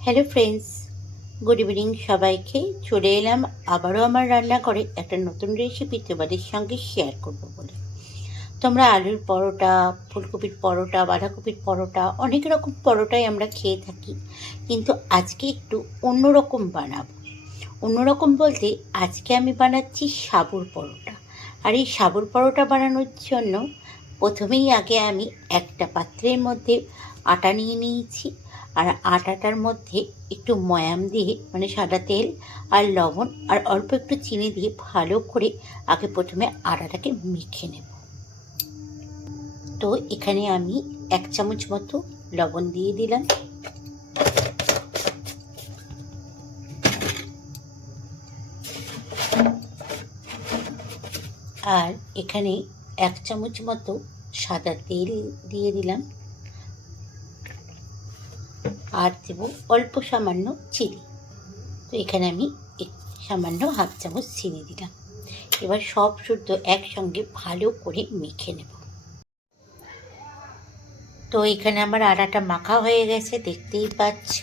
Hello friends good evening সবাইকে। চলে এলাম আবারও আমার রান্না করে একটা নতুন রেসিপি তোমাদের সঙ্গে শেয়ার করব বলে। তোমরা আলুর পরোটা, ফুলকপির পরোটা, বাঁধাকপির পরোটা, অনেক রকম পরোটাই আমরা খেয়ে থাকি। কিন্তু আজকে একটু অন্যরকম বানাবো। অন্যরকম বলতে আজকে আমি বানাচ্ছি সাবুর পরোটা। আর এই সাবুর পরোটা বানানোর জন্য প্রথমেই আগে আমি একটা পাত্রের মধ্যে আটা নিয়ে নিয়েছি। আর আটাটার মধ্যে একটু ময়াম দিয়ে মানে সাদা তেল আর লবণ আর অল্প একটু চিনি দিয়ে ভালো করে আগে প্রথমে আটাটাকে মেখে নেব। তো এখানে আমি এক চামচ মতো লবণ দিয়ে দিলাম। আর এখানে এক চামচ মতো সাদা তেল দিয়ে দিলাম। আর দেবো অল্প সামান্য চিনি। তো এখানে আমি সামান্য হাফ চামচ চিনি দিলাম। এবার সব শুদ্ধ একসঙ্গে ভালো করে মেখে নেব। তো এখানে আমার আটাটা মাখা হয়ে গেছে, দেখতেই পাচ্ছ।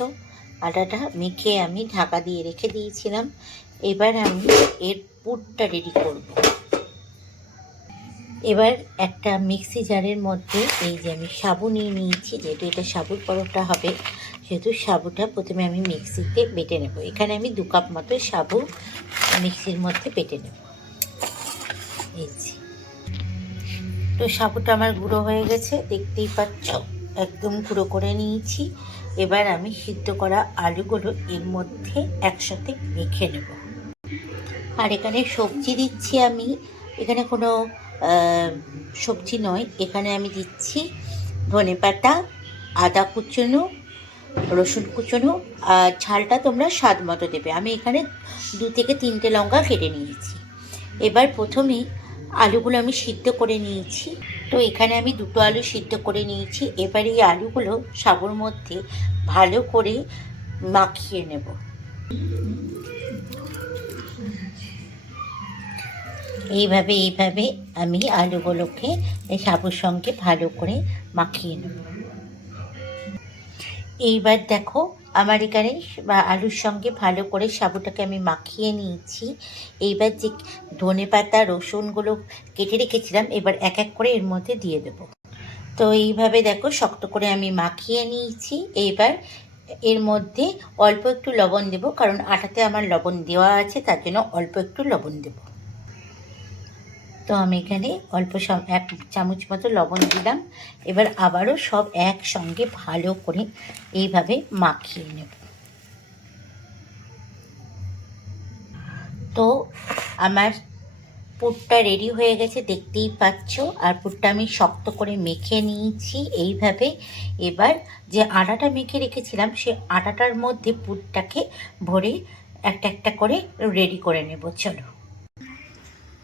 আটাটা মেখে আমি ঢাকা দিয়ে রেখে দিয়েছিলাম। এবার আমি এর পুরটা রেডি করব। এবার একটা মিক্সি জারের মধ্যে এই যে আমি সাবু নিয়ে নিয়েছি, যেহেতু এটা সাবুর পরোটা হবে সেহেতু সাবুটা প্রথমে আমি মিক্সিতে বেটে নেব। এখানে আমি দু কাপ মতো সাবু মিক্সির মধ্যে বেটে নেব। তো সাবুটা আমার গুঁড়ো হয়ে গেছে, দেখতেই পাচ্ছ? একদম গুঁড়ো করে নিয়েছি। এবার আমি সিদ্ধ করা আলুগুলো এর মধ্যে একসাথে মেখে নেব। আর এখানে সবজি দিচ্ছি আমি। এখানে কোনো সবজি নয়। এখানে আমি দিচ্ছি ধনে পাতা আদা কুচনো রসুন কুচনো আর ঝালটা তোমরা স্বাদ মতো দেবে। আমি এখানে দু থেকে তিনটে লঙ্কা কেটে নিয়েছি। এবার প্রথমেই আলুগুলো আমি সিদ্ধ করে নিয়েছি। তো এখানে আমি দুটো আলু সিদ্ধ করে নিয়েছি। এবার এই আলুগুলো সাবুর মধ্যে ভালো করে মাখিয়ে নেব। এইভাবে এইভাবে আমি আলুগুলোকে সাবুর সঙ্গে ভালো করে মাখিয়ে নেব। এইবার দেখো, আমার এখানে আলুর সঙ্গে ভালো করে সাবুটাকে আমি মাখিয়ে নিয়েছি। এইবার যে ধনে পাতা, রসুনগুলো কেটে রেখেছিলাম, এবার এক এক করে এর মধ্যে দিয়ে দেবো। তো এইভাবে দেখো, শক্ত করে আমি মাখিয়ে নিয়েছি। এইবার এর মধ্যে অল্প একটু লবণ দেব, কারণ আটাতে আমার লবণ দেওয়া আছে, তার জন্য অল্প একটু লবণ দেবো। তো আমি এখানে অল্প সব এক চামচ মতো লবণ দিলাম। এবার আবারও সব একসঙ্গে ভালো করে এইভাবে মাখিয়ে নেব। তো আমার পুরটা রেডি হয়ে গেছে, দেখতেই পাচ্ছ। আর পুরটা আমি শক্ত করে মেখে নিয়েছি এইভাবে। এবার যে আটাটা মেখে রেখেছিলাম, সে আটাটার মধ্যে পুরটাকে ভরে একটা একটা করে রেডি করে নেব। চলো।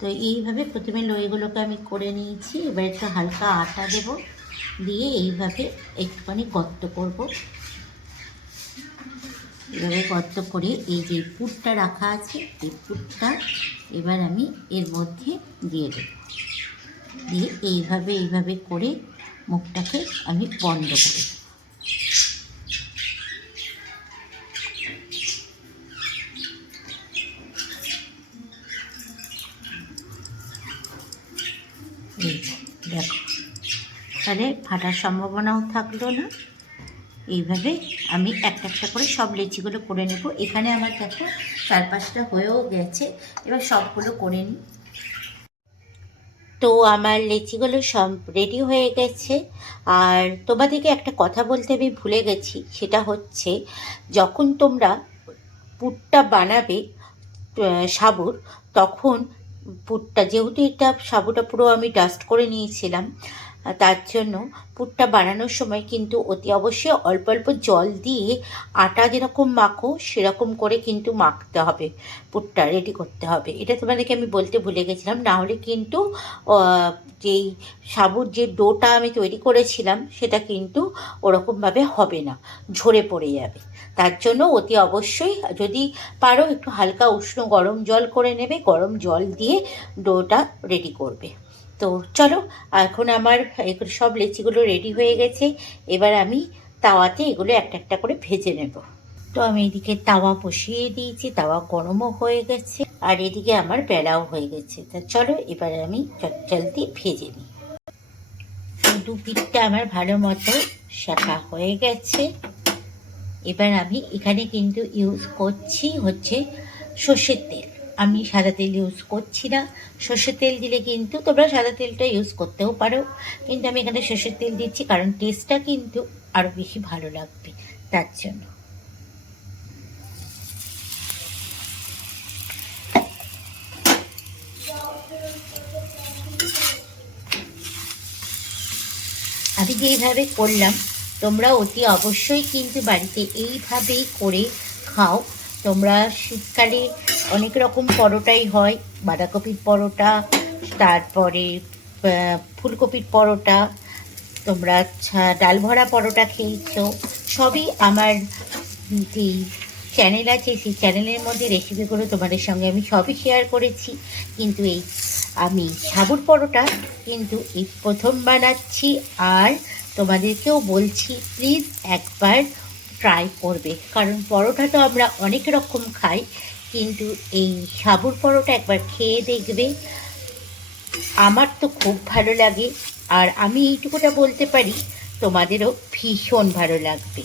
তো এইভাবে প্রথমে লইগুলোকে আমি করে নিয়েছি, এবার একটু হালকা আটা দেব, দিয়ে এইভাবে একটুখানি গর্ত করব। এভাবে গর্ত করে এই যে পুরটা রাখা আছে, এই পুরটা এবার আমি এর মধ্যে দিয়ে দেব। দিয়ে এইভাবে এইভাবে করে মুখটাকে আমি বন্ধ করে দেব এই দেখো, তাহলে ফাটার সম্ভাবনাও থাকল না। এইভাবে আমি একটা একটা করে সব লেচিগুলো করে নেব। এখানে আমার দেখো চার পাঁচটা হয়েও গেছে, এবার সবগুলো করে নিই। তো আমার লেচিগুলো সব রেডি হয়ে গেছে। আর তোমাদেরকে একটা কথা বলতে আমি ভুলে গেছি, সেটা হচ্ছে যখন তোমরা পুরটা বানাবে সাবুর, তখন পুরটা যেহেতু এটা সাবুটা পুরো আমি ডাস্ট করে নিয়েছিলাম তার জন্য পুরটা বানানোর সময় কিন্তু অতি অবশ্যই অল্প অল্প জল দিয়ে আটা যেরকম মাখো, সেরকম করে কিন্তু মাখতে হবে। পুরটা রেডি করতে হবে। এটা তোমাদেরকে আমি বলতে ভুলে গেছিলাম। না হলে কিন্তু যেই সাবুর যে ডোটা আমি তৈরি করেছিলাম, সেটা কিন্তু ওরকমভাবে হবে না। ঝরে পড়ে যাবে। তার জন্য অতি অবশ্যই যদি পারো একটু হালকা উষ্ণ গরম জল করে নেবে, গরম জল দিয়ে ডোটা রেডি করবে। তো চলো, এখন আমার এগুলো সব লেচিগুলো রেডি হয়ে গেছে। এবার আমি তাওয়াতে এগুলো একটা একটা করে ভেজে নেব। তো আমি এদিকে তাওয়া বসিয়ে দিয়েছি, তাওয়া গরমও হয়ে গেছে, আর এদিকে আমার বেলাও হয়ে গেছে। তা চলো, এবার আমি চটচলতি ভেজে নিই। দু পিঠটা আমার ভালো মতো শাখা হয়ে গেছে। এবার আমি এখানে কিন্তু ইউজ করছি হচ্ছে সর্ষের তেল। আমি সাদা তেল ইউজ করছি না। সর্ষের তেল দিলে কিন্তু তোমরা সাদা তেলটা ইউজ করতেও পারো। কিন্তু আমি এখানে সর্ষের তেল দিচ্ছি কারণ টেস্টটা কিন্তু আরও বেশি ভালো লাগবে, তার জন্য। আমি যেইভাবে করলাম, তোমরা অতি অবশ্যই কিন্তু বাড়িতে এইভাবেই করে খাও। তোমরা শীতকালে অনেক রকম পরোটাই হয়, বাঁধাকপির পরোটা, তারপরে ফুলকপির পরোটা, তোমরা ছা- ডাল ভরা পরোটা খেয়েছো। সবই আমার যেই চ্যানেল আছে, সেই চ্যানেলের মধ্যে রেসিপিগুলো তোমাদের সঙ্গে আমি সবই শেয়ার করেছি। কিন্তু এই, আমি সাবুর পরোটা কিন্তু এই প্রথম বানাচ্ছি। আর তোমাদেরকেও বলছি প্লিজ একবার ট্রাই করবে। কারণ পরোটা তো আমরা অনেক রকম খাই, কিন্তু এই সাবুর পরোটা একবার খেয়ে দেখবে। আমার তো খুব ভালো লাগে, আর আমি এইটুকুটা বলতে পারি, তোমাদেরও ভীষণ ভালো লাগবে।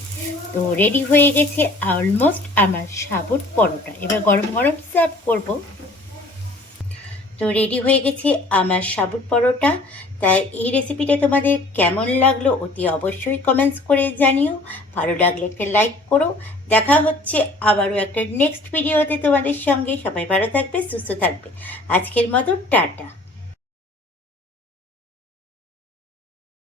তো রেডি হয়ে গেছে অলমোস্ট আমার সাবুর পরোটা। এবার গরম গরম সার্ভ করব। তো রেডি হয়ে গেছে আমার সাবুর পরোটা। তাই এই রেসিপিটা তোমাদের কেমন লাগল অতি অবশ্যই কমেন্টস করে জানিও। ভালো লাগলে একটা লাইক করো। দেখা হচ্ছে আবারও একটা নেক্সট ভিডিওতে তোমাদের সঙ্গে। সবাই ভালো থাকবে, সুস্থ থাকবে। আজকের মতো টাটা।